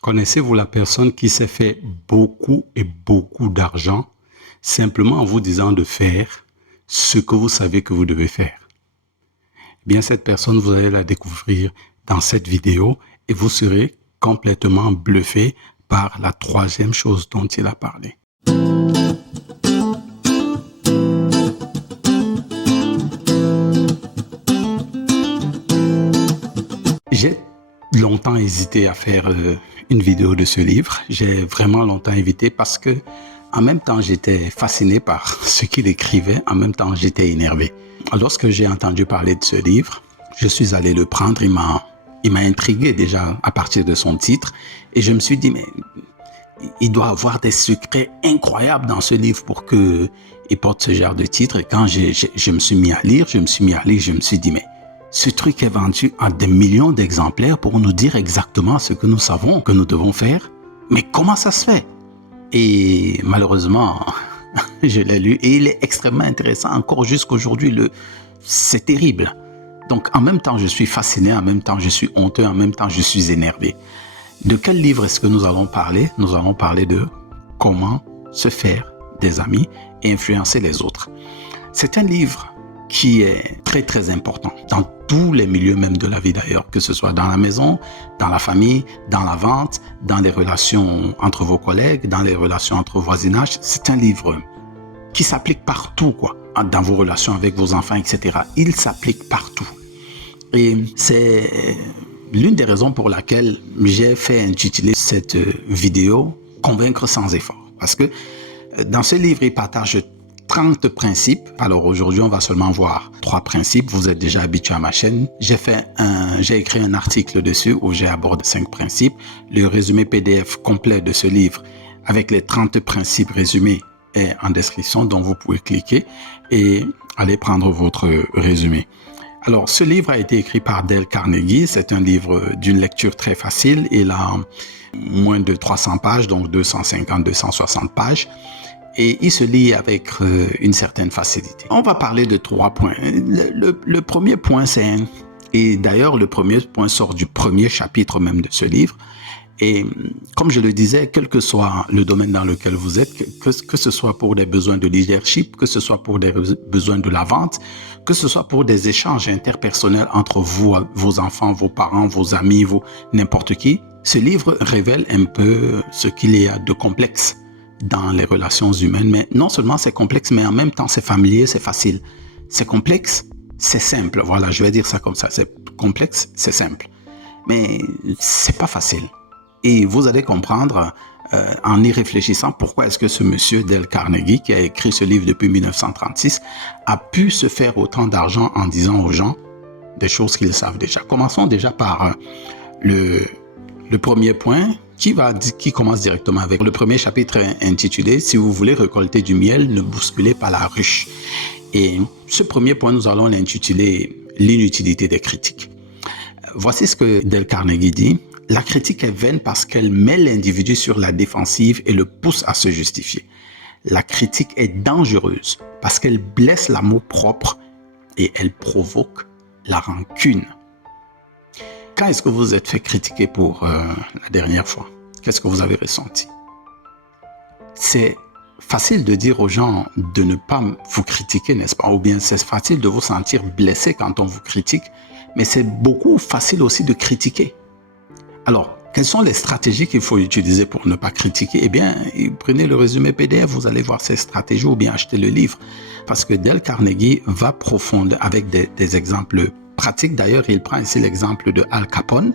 Connaissez-vous la personne qui s'est fait beaucoup et beaucoup d'argent simplement en vous disant de faire ce que vous savez que vous devez faire? Eh bien, cette personne, vous allez la découvrir dans cette vidéo et vous serez complètement bluffé par la troisième chose dont il a parlé. J'ai longtemps hésité à faire une vidéo de ce livre. J'ai vraiment longtemps hésité parce que en même temps, j'étais fasciné par ce qu'il écrivait, en même temps, j'étais énervé. Lorsque j'ai entendu parler de ce livre, je suis allé le prendre, il m'a intrigué déjà à partir de son titre et je me suis dit, mais il doit avoir des secrets incroyables dans ce livre pour qu'il porte ce genre de titre. Et quand je me suis mis à lire, je me suis dit, mais ce truc est vendu à des millions d'exemplaires pour nous dire exactement ce que nous savons que nous devons faire. Mais comment ça se fait? Et malheureusement, je l'ai lu et il est extrêmement intéressant encore jusqu'aujourd'hui. C'est terrible. Donc en même temps, je suis fasciné, en même temps, je suis honteux, en même temps, je suis énervé. De quel livre est-ce que nous allons parler? Nous allons parler de comment se faire des amis et influencer les autres. C'est un livre qui est très très important dans tous les milieux même de la vie d'ailleurs, que ce soit dans la maison, dans la famille, dans la vente, dans les relations entre vos collègues, dans les relations entre voisinage. C'est un livre qui s'applique partout, quoi, dans vos relations avec vos enfants, etc. Il s'applique partout. Et c'est l'une des raisons pour laquelle j'ai fait intituler cette vidéo « Convaincre sans effort ». Parce que dans ce livre, il partage 30 principes. Alors aujourd'hui, on va seulement voir 3 principes. Vous êtes déjà habitué à ma chaîne. J'ai écrit un article dessus où j'ai abordé 5 principes. Le résumé PDF complet de ce livre avec les 30 principes résumés est en description, donc vous pouvez cliquer et aller prendre votre résumé. Alors, ce livre a été écrit par Dale Carnegie. C'est un livre d'une lecture très facile. Il a moins de 300 pages, donc 250-260 pages. Et il se lit avec une certaine facilité. On va parler de 3 points. Le premier point, et d'ailleurs, le premier point sort du premier chapitre même de ce livre. Et comme je le disais, quel que soit le domaine dans lequel vous êtes, que ce soit pour des besoins de leadership, que ce soit pour des besoins de la vente, que ce soit pour des échanges interpersonnels entre vous, vos enfants, vos parents, vos amis, n'importe qui, ce livre révèle un peu ce qu'il y a de complexe dans les relations humaines. Mais non seulement c'est complexe, mais en même temps c'est familier, c'est facile. C'est complexe, c'est simple. Voilà, je vais dire ça comme ça. C'est complexe, c'est simple. Mais c'est pas facile. Et vous allez comprendre en y réfléchissant pourquoi est-ce que ce monsieur Dale Carnegie, qui a écrit ce livre depuis 1936, a pu se faire autant d'argent en disant aux gens des choses qu'ils savent déjà. Commençons déjà par le premier point qui commence directement avec le premier chapitre intitulé « Si vous voulez récolter du miel, ne bousculez pas la ruche ». Et ce premier point, nous allons l'intituler « L'inutilité des critiques ». Voici ce que Dale Carnegie dit. La critique est vaine parce qu'elle met l'individu sur la défensive et le pousse à se justifier. La critique est dangereuse parce qu'elle blesse l'amour propre et elle provoque la rancune. Quand est-ce que vous vous êtes fait critiquer pour la dernière fois? Qu'est-ce que vous avez ressenti? C'est facile de dire aux gens de ne pas vous critiquer, n'est-ce pas? Ou bien c'est facile de vous sentir blessé quand on vous critique, mais c'est beaucoup facile aussi de critiquer. Alors, quelles sont les stratégies qu'il faut utiliser pour ne pas critiquer? Eh bien, prenez le résumé PDF, vous allez voir ces stratégies ou bien achetez le livre. Parce que Dale Carnegie va profondément avec des exemples pratiques. D'ailleurs, il prend ici l'exemple de Al Capone.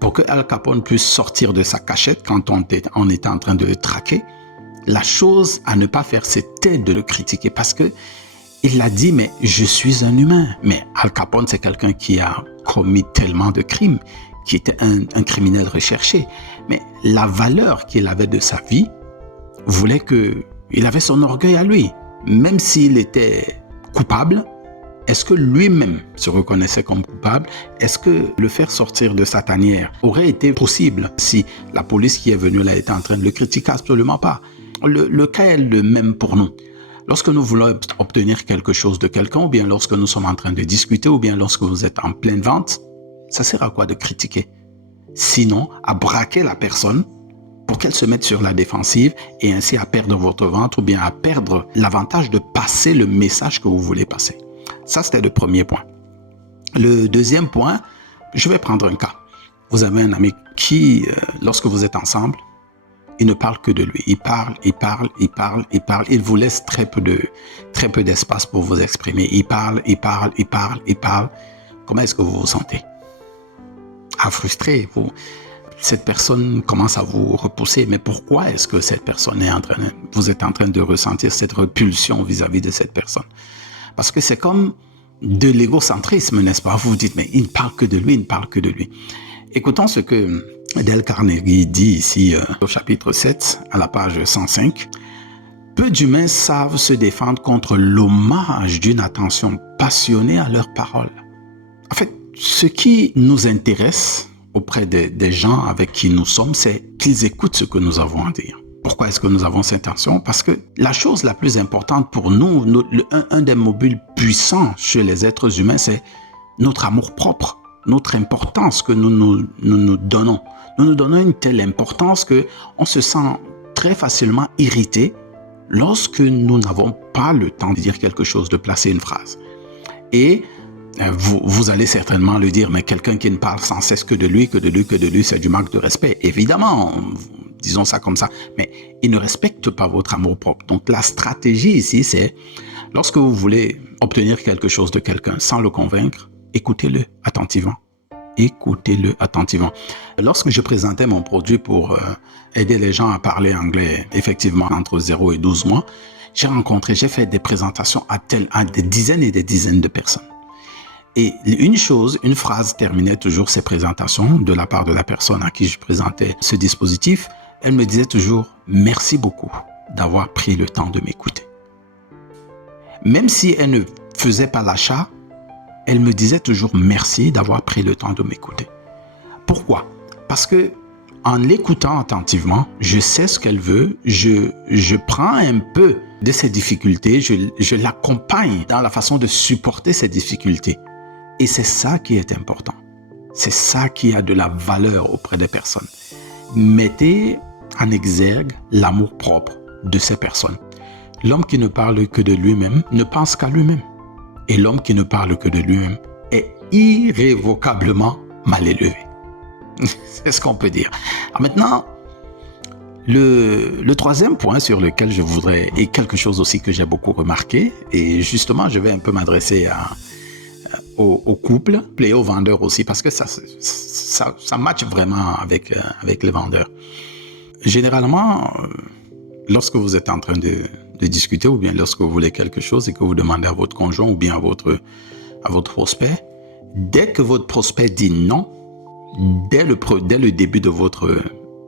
Pour que Al Capone puisse sortir de sa cachette quand on était en train de le traquer, la chose à ne pas faire, c'était de le critiquer. Parce que il a dit, mais je suis un humain. Mais Al Capone, c'est quelqu'un qui a commis tellement de crimes, qui était un criminel recherché. Mais la valeur qu'il avait de sa vie voulait qu'il avait son orgueil à lui. Même s'il était coupable, est-ce que lui-même se reconnaissait comme coupable? Est-ce que le faire sortir de sa tanière aurait été possible si la police qui est venue là était en train de le critiquer? Absolument pas. Le cas est le même pour nous. Lorsque nous voulons obtenir quelque chose de quelqu'un, ou bien lorsque nous sommes en train de discuter, ou bien lorsque vous êtes en pleine vente, ça sert à quoi de critiquer? sinon à braquer la personne pour qu'elle se mette sur la défensive et ainsi à perdre votre ventre ou bien à perdre l'avantage de passer le message que vous voulez passer. Ça, c'était le premier point. Le deuxième point, je vais prendre un cas. Vous avez un ami qui, lorsque vous êtes ensemble, il ne parle que de lui. Il parle. Il vous laisse très peu d'espace pour vous exprimer. Il parle. Comment est-ce que vous vous sentez? Frustré. Cette personne commence à vous repousser. Mais pourquoi est-ce que cette personne vous êtes en train de ressentir cette repulsion vis-à-vis de cette personne? Parce que c'est comme de l'égocentrisme, n'est-ce pas? Vous vous dites, mais il ne parle que de lui. Écoutons ce que Dale Carnegie dit ici au chapitre 7, à la page 105. Peu d'humains savent se défendre contre l'hommage d'une attention passionnée à leurs paroles. En fait, ce qui nous intéresse auprès des gens avec qui nous sommes, c'est qu'ils écoutent ce que nous avons à dire. Pourquoi est-ce que nous avons cette intention? Parce que la chose la plus importante pour nous, un des mobiles puissants chez les êtres humains, c'est notre amour propre, notre importance que nous donnons. Nous nous donnons une telle importance qu'on se sent très facilement irrité lorsque nous n'avons pas le temps de dire quelque chose, de placer une phrase. Et vous allez certainement le dire, mais quelqu'un qui ne parle sans cesse que de lui, c'est du manque de respect. Évidemment, disons ça comme ça, mais il ne respecte pas votre amour propre. Donc la stratégie ici, c'est lorsque vous voulez obtenir quelque chose de quelqu'un sans le convaincre, écoutez-le attentivement. Lorsque je présentais mon produit pour aider les gens à parler anglais, effectivement entre 0 et 12 mois, j'ai fait des présentations à des dizaines et des dizaines de personnes. Et une phrase terminait toujours ces présentations de la part de la personne à qui je présentais ce dispositif. Elle me disait toujours « Merci beaucoup d'avoir pris le temps de m'écouter ». Même si elle ne faisait pas l'achat, elle me disait toujours « Merci d'avoir pris le temps de m'écouter ». Pourquoi? Parce que en l'écoutant attentivement, je sais ce qu'elle veut, je prends un peu de ses difficultés, je l'accompagne dans la façon de supporter ses difficultés. Et c'est ça qui est important. C'est ça qui a de la valeur auprès des personnes. Mettez en exergue l'amour propre de ces personnes. L'homme qui ne parle que de lui-même ne pense qu'à lui-même. Et l'homme qui ne parle que de lui-même est irrévocablement mal élevé. C'est ce qu'on peut dire. Alors maintenant, le troisième point sur lequel je voudrais, et quelque chose aussi que j'ai beaucoup remarqué, et justement, je vais un peu m'adresser au couple et aux vendeurs aussi, parce que ça matche vraiment avec les vendeurs. Généralement, lorsque vous êtes en train de discuter ou bien lorsque vous voulez quelque chose et que vous demandez à votre conjoint ou bien à votre prospect, dès que votre prospect dit non, dès le début de votre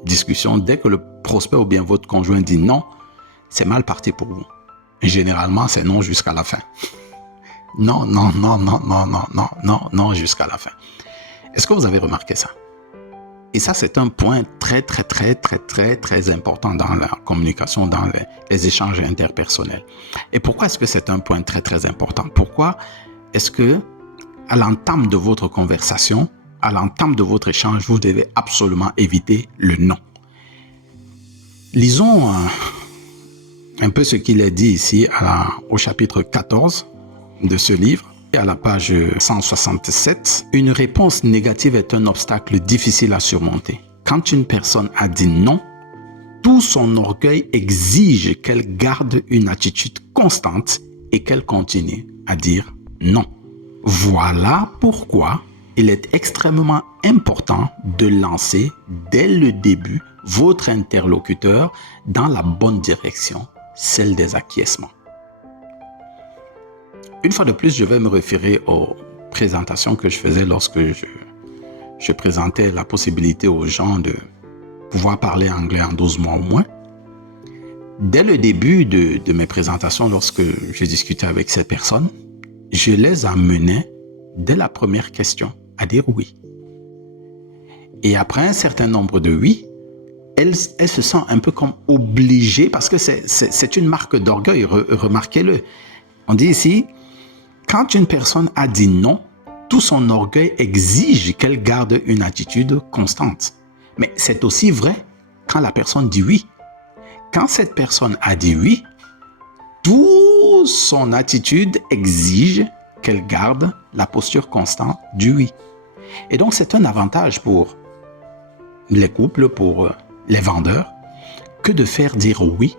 discussion, dès que le prospect ou bien votre conjoint dit non, c'est mal parti pour vous. Et généralement, c'est non jusqu'à la fin. Non, jusqu'à la fin. Est-ce que vous avez remarqué ça? Et ça, c'est un point très important dans la communication, dans les échanges interpersonnels. Et pourquoi est-ce que c'est un point très important? Pourquoi est-ce que, à l'entame de votre conversation, à l'entame de votre échange, vous devez absolument éviter le non? Lisons un peu ce qu'il est dit ici au chapitre 14 de ce livre. À la page 167, une réponse négative est un obstacle difficile à surmonter. Quand une personne a dit non, tout son orgueil exige qu'elle garde une attitude constante et qu'elle continue à dire non. Voilà pourquoi il est extrêmement important de lancer dès le début votre interlocuteur dans la bonne direction, celle des acquiescements. Une fois de plus, je vais me référer aux présentations que je faisais lorsque je présentais la possibilité aux gens de pouvoir parler anglais en 12 mois au moins. Dès le début de mes présentations, lorsque je discutais avec ces personnes, je les amenais, dès la première question, à dire oui. Et après un certain nombre de oui, elles se sentent un peu comme obligées, parce que c'est une marque d'orgueil, remarquez-le. On dit ici, quand une personne a dit non, tout son orgueil exige qu'elle garde une attitude constante. Mais c'est aussi vrai quand la personne dit oui. Quand cette personne a dit oui, toute son attitude exige qu'elle garde la posture constante du oui. Et donc, c'est un avantage pour les couples, pour les vendeurs, que de faire dire oui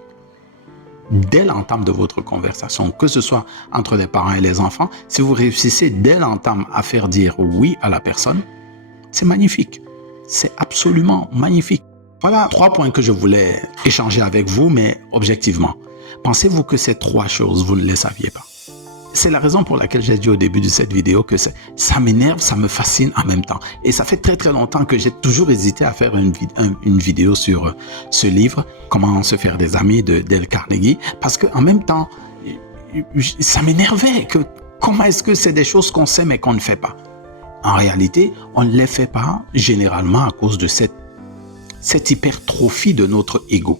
dès l'entame de votre conversation, que ce soit entre les parents et les enfants. Si vous réussissez dès l'entame à faire dire oui à la personne, c'est magnifique. C'est absolument magnifique. Voilà 3 points que je voulais échanger avec vous, mais objectivement. Pensez-vous que ces 3 choses, vous ne les saviez pas? C'est la raison pour laquelle j'ai dit au début de cette vidéo que ça m'énerve, ça me fascine en même temps. Et ça fait très très longtemps que j'ai toujours hésité à faire une vidéo sur ce livre, Comment se faire des amis de Dale Carnegie, parce qu'en même temps, ça m'énervait. Comment est-ce que c'est des choses qu'on sait mais qu'on ne fait pas? En réalité, on ne les fait pas généralement à cause de cette hypertrophie de notre ego.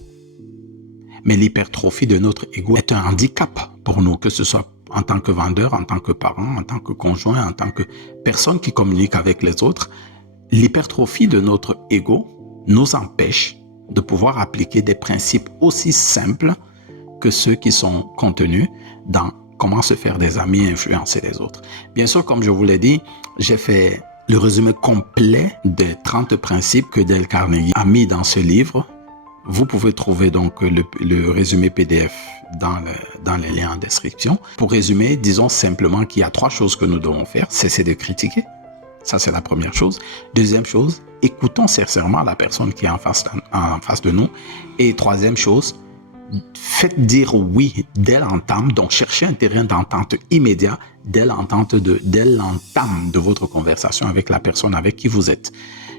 Mais l'hypertrophie de notre ego est un handicap pour nous, que ce soit en tant que vendeur, en tant que parent, en tant que conjoint, en tant que personne qui communique avec les autres. L'hypertrophie de notre ego nous empêche de pouvoir appliquer des principes aussi simples que ceux qui sont contenus dans Comment se faire des amis et influencer les autres. Bien sûr, comme je vous l'ai dit, j'ai fait le résumé complet des 30 principes que Dale Carnegie a mis dans ce livre. Vous pouvez trouver donc le résumé PDF dans les liens en description. Pour résumer, disons simplement qu'il y a 3 choses que nous devons faire. Cesser de critiquer. Ça, c'est la première chose. Deuxième chose, écoutons sincèrement la personne qui est en face de nous. Et troisième chose, faites dire oui dès l'entame. Donc, cherchez un terrain d'entente immédiat dès l'entame de votre conversation avec la personne avec qui vous êtes.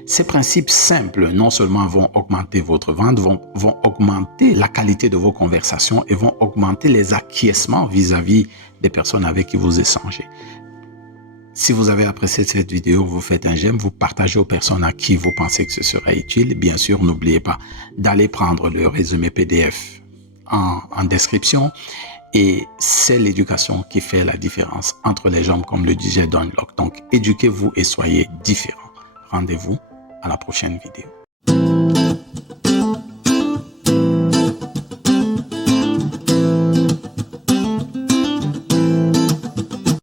Ces principes simples, non seulement vont augmenter votre vente, vont augmenter la qualité de vos conversations et vont augmenter les acquiescements vis-à-vis des personnes avec qui vous échangez. Si vous avez apprécié cette vidéo, vous faites un j'aime, vous partagez aux personnes à qui vous pensez que ce serait utile. Bien sûr, n'oubliez pas d'aller prendre le résumé PDF en description. Et c'est l'éducation qui fait la différence entre les gens, comme le disait Don Locke. Donc, éduquez-vous et soyez différents. Rendez-vous à la prochaine vidéo.